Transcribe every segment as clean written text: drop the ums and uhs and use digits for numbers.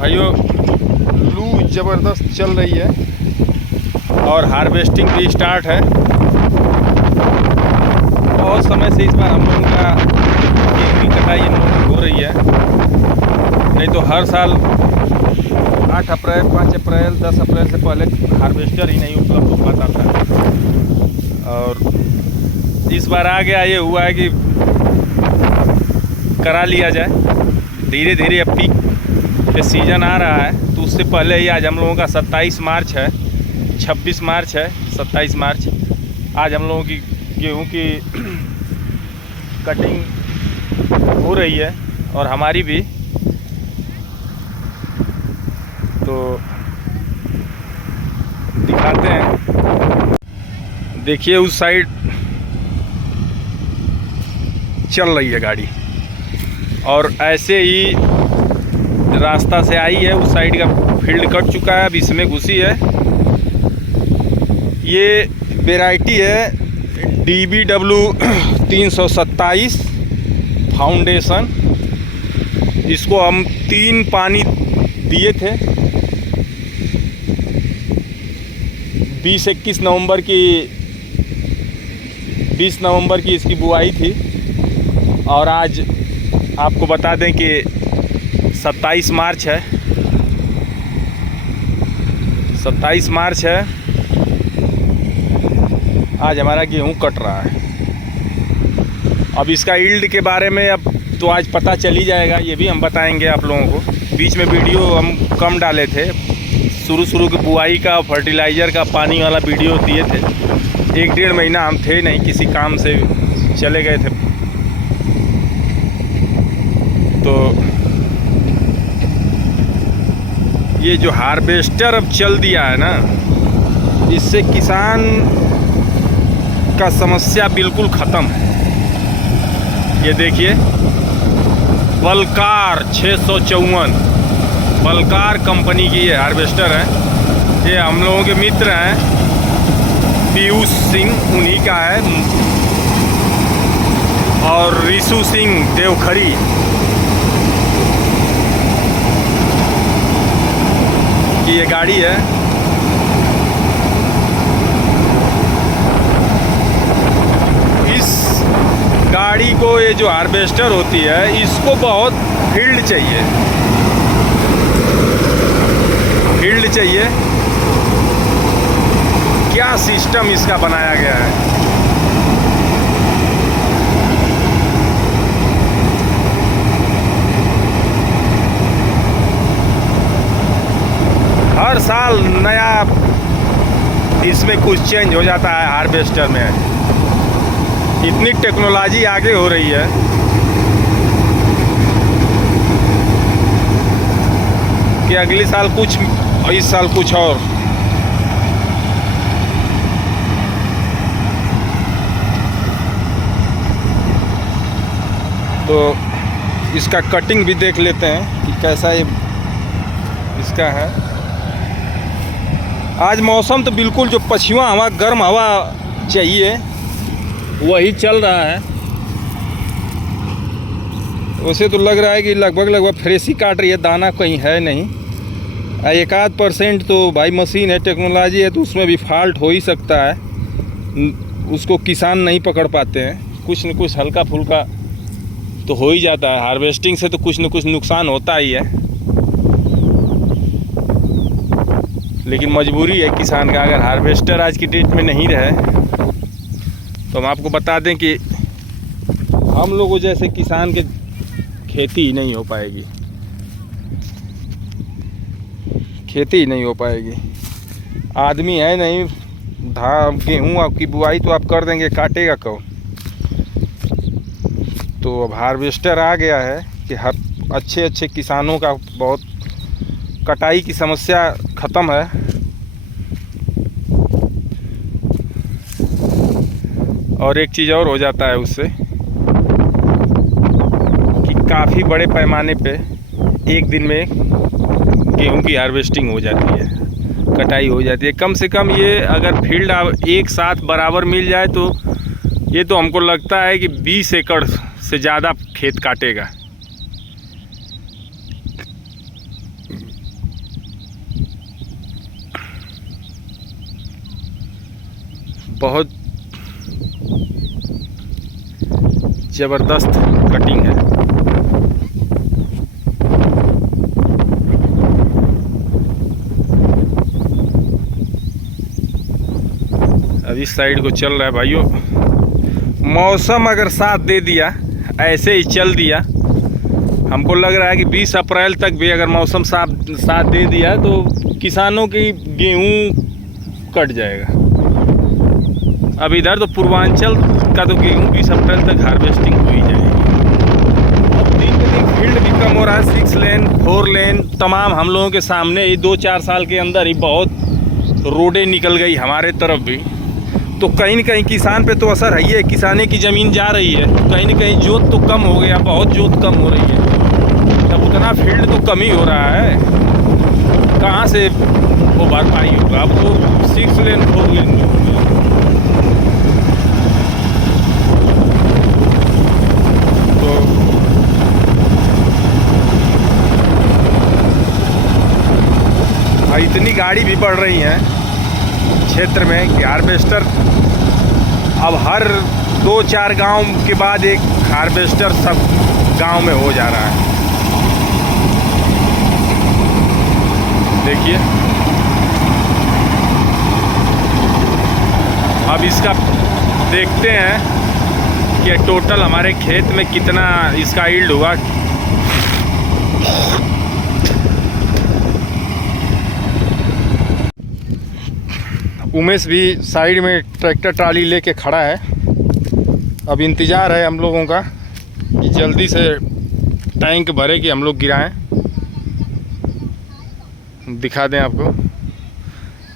भाइयों लू ज़बरदस्त चल रही है और हार्वेस्टिंग भी स्टार्ट है। बहुत समय से इस बार हम लोगों का गेहूं की कटाई हम लोगों की हो रही है। नहीं तो हर साल 8 अप्रैल, 5 अप्रैल, 10 अप्रैल से पहले हार्वेस्टर ही नहीं उपलब्ध हो पाता था। और इस बार आ गया, ये हुआ है कि करा लिया जाए। धीरे धीरे अब पीक पे सीज़न आ रहा है, तो उससे पहले ही आज हम लोगों का 27 मार्च है, 26 मार्च है, 27 मार्च आज हम लोगों की गेहूं की कटिंग हो रही है और हमारी भी। तो दिखाते हैं, देखिए उस साइड चल रही है गाड़ी और ऐसे ही रास्ता से आई है। उस साइड का फील्ड कट चुका है, अब इसमें घुसी है। ये वेराइटी है DBW 327 फाउंडेशन। इसको हम 3 पानी दिए थे। 20 नवंबर की इसकी बुआई थी और आज आपको बता दें कि 27 मार्च है। 27 मार्च है, आज हमारा गेहूं कट रहा है। अब इसका यील्ड के बारे में अब तो आज पता चल ही जाएगा, ये भी हम बताएंगे आप लोगों को। बीच में वीडियो हम कम डाले थे, शुरू की बुआई का, फर्टिलाइज़र का, पानी वाला वीडियो दिए थे। 1-1.5 महीना हम थे नहीं, किसी काम से चले गए थे। तो ये जो हार्वेस्टर अब चल दिया है ना, इससे किसान का समस्या बिल्कुल ख़त्म है। ये देखिए बलकार 654 बलकार कंपनी की ये हार्वेस्टर है। ये हम लोगों के मित्र हैं, पीयूष सिंह उन्हीं का है, और रिशु सिंह देवखरी की ये गाड़ी है। इस गाड़ी को, ये जो हार्वेस्टर होती है, इसको बहुत फील्ड चाहिए, क्या सिस्टम इसका बनाया गया है। हर साल नया इसमें कुछ चेंज हो जाता है हार्वेस्टर में। इतनी टेक्नोलॉजी आगे हो रही है कि अगले साल कुछ, इस साल कुछ और। तो इसका कटिंग भी देख लेते हैं कि कैसा ये इसका है। आज मौसम तो बिल्कुल जो पछुआ हवा, गर्म हवा चाहिए वही चल रहा है। वैसे तो लग रहा है कि लगभग फ्रेश ही काट रही है, दाना कहीं है नहीं। 1-8% तो भाई मशीन है, टेक्नोलॉजी है, तो उसमें भी फॉल्ट हो ही सकता है। उसको किसान नहीं पकड़ पाते हैं। कुछ न कुछ हल्का फुल्का तो हो ही जाता है। हार्वेस्टिंग से तो कुछ न कुछ नुकसान होता ही है, लेकिन मजबूरी है किसान का। अगर हार्वेस्टर आज की डेट में नहीं रहे तो हम आपको बता दें कि हम लोगों जैसे किसान के खेती ही नहीं हो पाएगी, आदमी है नहीं। गेहूँ आपकी बुआई तो आप कर देंगे, काटेगा कौन। तो अब हार्वेस्टर आ गया है कि हर अच्छे किसानों का बहुत कटाई की समस्या ख़त्म है। और एक चीज़ और हो जाता है उससे कि काफ़ी बड़े पैमाने पे एक दिन में गेहूं की हार्वेस्टिंग हो जाती है, कटाई हो जाती है। कम से कम ये अगर फील्ड एक साथ बराबर मिल जाए तो ये तो हमको लगता है कि 20 एकड़ से ज़्यादा खेत काटेगा। बहुत ज़बरदस्त कटिंग है। अब इस साइड को चल रहा है भाइयों। मौसम अगर साथ दे दिया, ऐसे ही चल दिया, हमको लग रहा है कि 20 अप्रैल तक भी अगर मौसम साथ दे दिया तो किसानों की गेहूं कट जाएगा। अब इधर तो पूर्वांचल का तो गेहूं 20 अप्रैल तक हार्वेस्टिंग हो ही जाएगी। अब दिन पे दिन फील्ड भी कम हो रहा है। 6 लेन 4 लेन तमाम हम लोगों के सामने ही 2-4 साल के अंदर ही बहुत रोडें निकल गई हमारे तरफ भी। तो कहीं न कहीं किसान पे तो असर है ही है। किसानी की ज़मीन जा रही है, कहीं न कहीं जोत तो कम हो गया, बहुत जोत कम हो रही है। अब उतना फील्ड तो कम ही हो रहा है, कहाँ से वो भरपाई होगा। अब तो 6 लेन 4 लेन में हो गया। तो इतनी गाड़ी भी बढ़ रही हैं क्षेत्र में कि हार्वेस्टर अब हर 2-4 गांव के बाद एक हार्वेस्टर सब गांव में हो जा रहा है। देखिए अब इसका देखते हैं कि टोटल हमारे खेत में कितना इसका यील्ड हुआ। उमेश भी साइड में ट्रैक्टर ट्राली लेके खड़ा है। अब इंतज़ार है हम लोगों का कि जल्दी से टैंक भरे कि हम लोग गिराएं। दिखा दें आपको,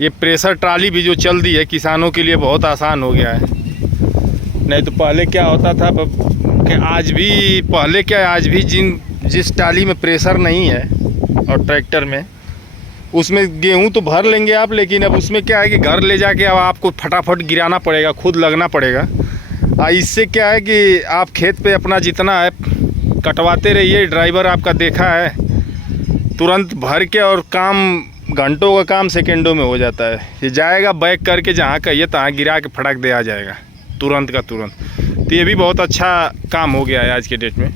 ये प्रेशर ट्राली भी जो चल दी है किसानों के लिए बहुत आसान हो गया है। नहीं तो पहले क्या होता था कि आज भी जिस ट्राली में प्रेशर नहीं है और ट्रैक्टर में, उसमें गेहूं तो भर लेंगे आप, लेकिन अब उसमें क्या है कि घर ले जाके अब आपको फटाफट गिराना पड़ेगा, खुद लगना पड़ेगा। इससे क्या है कि आप खेत पे अपना जितना है कटवाते रहिए। ड्राइवर आपका देखा है तुरंत भर के, और काम घंटों का काम सेकंडों में हो जाता है। ये जाएगा बैक करके जहाँ कहिए तहाँ गिरा के फटाक दे आ जाएगा तुरंत का तुरंत। तो ये भी बहुत अच्छा काम हो गया है आज के डेट में।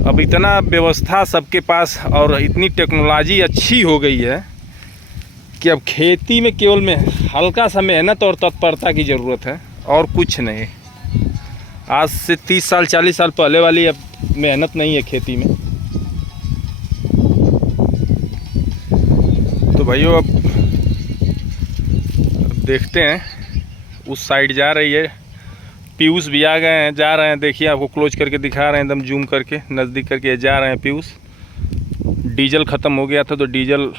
अब इतना व्यवस्था सबके पास और इतनी टेक्नोलॉजी अच्छी हो गई है कि अब खेती में केवल में हल्का सा मेहनत और तत्परता की ज़रूरत है और कुछ नहीं। आज से 30 साल 40 साल पहले वाली अब मेहनत नहीं है खेती में। तो भाइयों अब देखते हैं, उस साइड जा रही है। पीयूष भी आ गए हैं, जा रहे हैं। देखिए आपको क्लोज करके दिखा रहे हैं, एकदम जूम करके नज़दीक करके जा रहे हैं पीयूष। डीजल ख़त्म हो गया था तो डीजल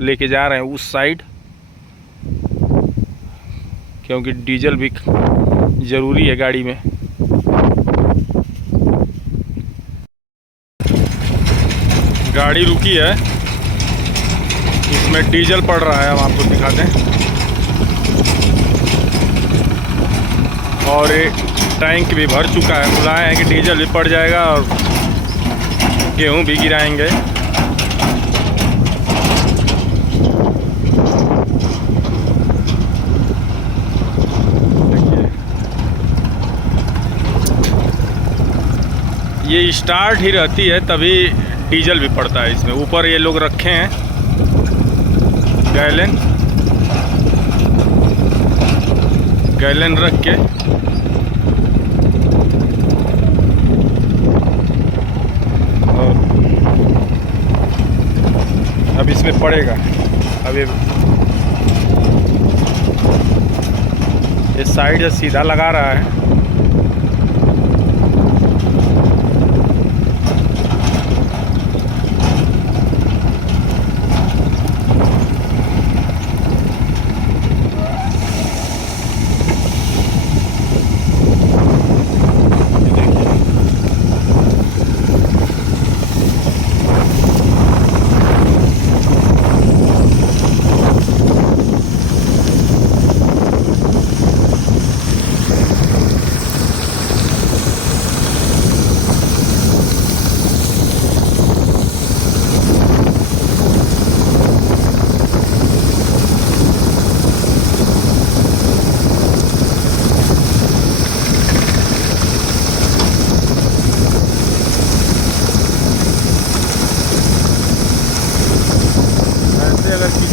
लेके जा रहे हैं उस साइड, क्योंकि डीजल भी ज़रूरी है गाड़ी में। गाड़ी रुकी है, इसमें डीजल पड़ रहा है, हम आपको दिखा दें। और एक टैंक भी भर चुका है। बुलाए हैं कि डीजल भी पड़ जाएगा और गेहूं भी गिराएंगे। ये स्टार्ट ही रहती है तभी डीजल भी पड़ता है इसमें। ऊपर ये लोग रखे हैं गैलन रख के, और अब इसमें पड़ेगा। अब ये साइड से सीधा लगा रहा है।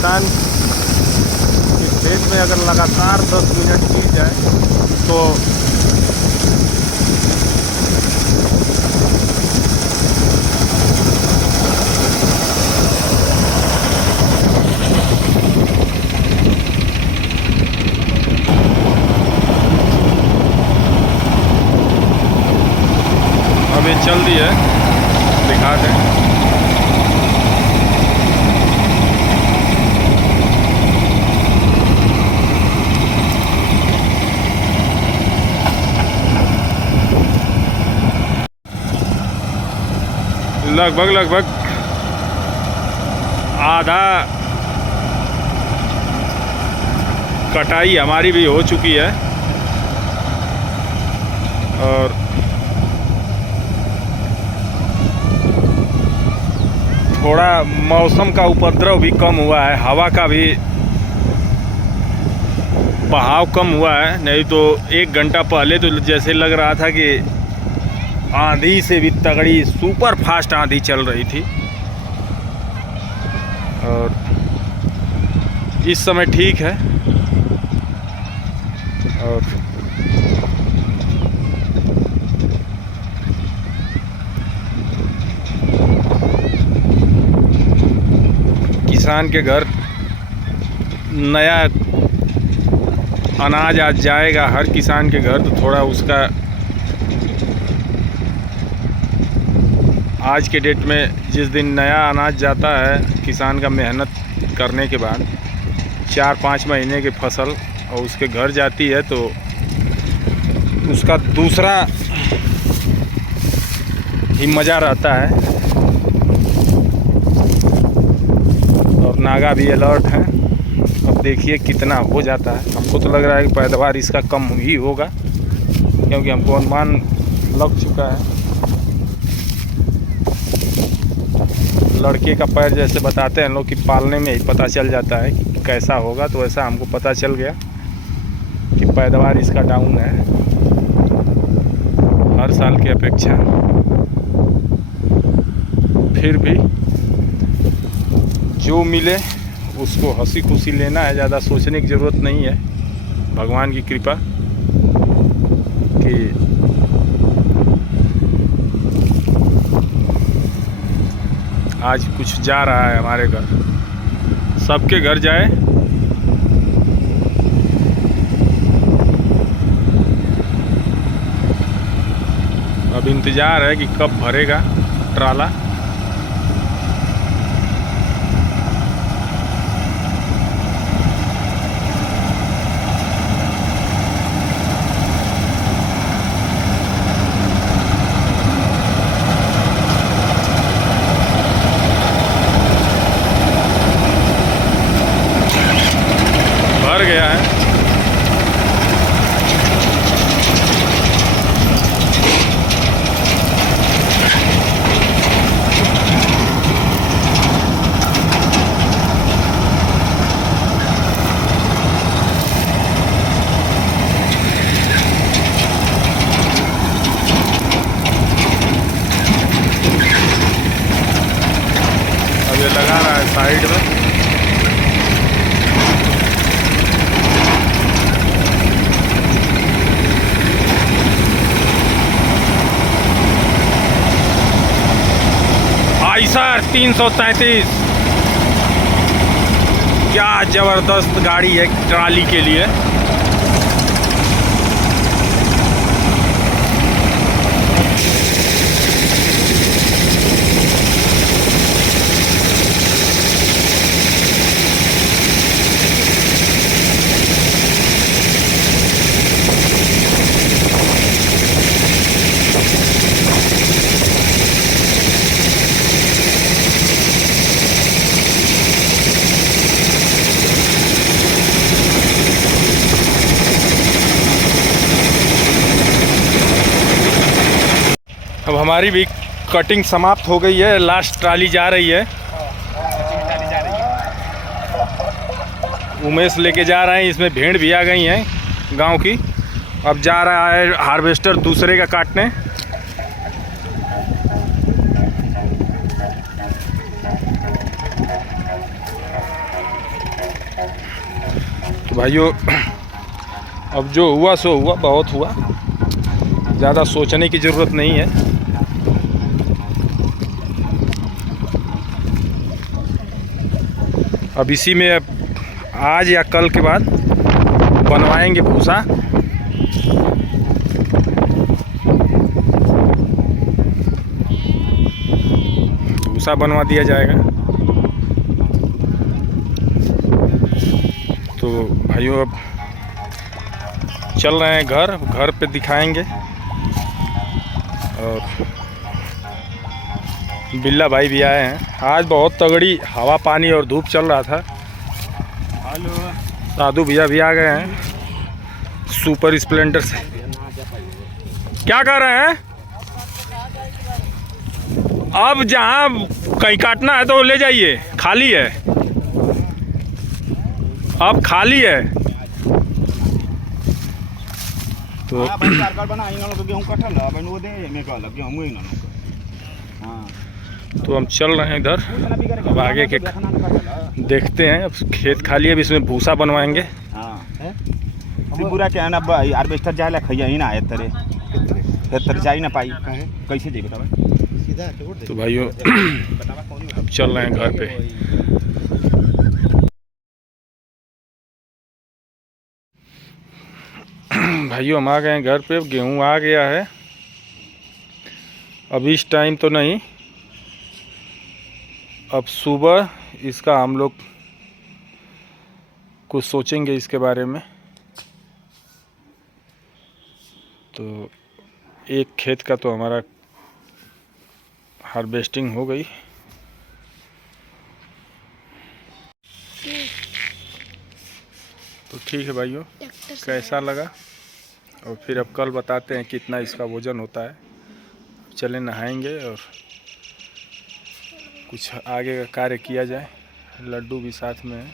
किसान के खेत में अगर लगातार 10 मिनट की जाए तो अब ये चल रही है, दिखा दें। लगभग आधा कटाई हमारी भी हो चुकी है और थोड़ा मौसम का उपद्रव भी कम हुआ है, हवा का भी बहाव कम हुआ है। नहीं तो 1 घंटा पहले तो जैसे लग रहा था कि आंधी से भी तगड़ी सुपर फास्ट आंधी चल रही थी और इस समय ठीक है। और किसान के घर नया अनाज आज जाएगा हर किसान के घर, तो थोड़ा उसका आज के डेट में जिस दिन नया अनाज जाता है किसान का मेहनत करने के बाद 4-5 महीने की फसल और उसके घर जाती है तो उसका दूसरा ही मज़ा रहता है। और नागा भी अलर्ट है, अब देखिए कितना हो जाता है। हमको तो लग रहा है कि पैदावार इसका कम ही होगा क्योंकि हमको अनुमान लग चुका है। लड़के का पैर जैसे बताते हैं लोग कि पालने में ही पता चल जाता है कि कैसा होगा, तो ऐसा हमको पता चल गया कि पैदावार इसका डाउन है हर साल की अपेक्षा। फिर भी जो मिले उसको हंसी खुशी लेना है, ज़्यादा सोचने की ज़रूरत नहीं है। भगवान की कृपा कि आज कुछ जा रहा है हमारे घर, सबके घर जाए। अब इंतज़ार है कि कब भरेगा ट्राला। भर गया है। अब ये लगा रहा है साइड में। आइसर 333 क्या ज़बरदस्त गाड़ी है ट्राली के लिए। अब हमारी भी कटिंग समाप्त हो गई है, लास्ट ट्राली जा रही है। उमेश लेके जा रहे हैं, इसमें भेड़ भी आ गई हैं गांव की। अब जा रहा है हार्वेस्टर दूसरे का काटने। तो भाइयों अब जो हुआ सो हुआ, बहुत हुआ, ज़्यादा सोचने की ज़रूरत नहीं है। अब इसी में अब आज या कल के बाद बनवाएंगे भूसा। भूसा बनवा दिया जाएगा। तो भाइयों अब चल रहे हैं घर पे दिखाएंगे। और बिल्ला भाई भी आए हैं। आज बहुत तगड़ी हवा पानी और धूप चल रहा था। हेलो, साधु भैया भी आ गए हैं सुपर स्प्लेंडर से। क्या कर रहे हैं? अब जहाँ कहीं काटना है तो ले जाइए, खाली है, अब खाली है। तो तो हम चल रहे हैं इधर। अब आगे के देखते हैं। अब खेत खाली है, अब इसमें भूसा बनवाएंगे। पूरा क्या ना हार्वेस्टर जाए खैया ही ना आए तरे तर जा ही ना पाई, कैसे दे बतावा। तो भाइयों अब चल रहे हैं घर पे। भाइयों हम आ गए हैं घर पे। गेहूँ आ गया है। अब इस टाइम तो नहीं, अब सुबह इसका हम लोग कुछ सोचेंगे इसके बारे में। तो एक खेत का तो हमारा हार्वेस्टिंग हो गई। तो ठीक है भाइयों, कैसा लगा और फिर अब कल बताते हैं कितना इसका वज़न होता है। चले नहाएंगे और कुछ आगे का कार्य किया जाए। लड्डू भी साथ में है।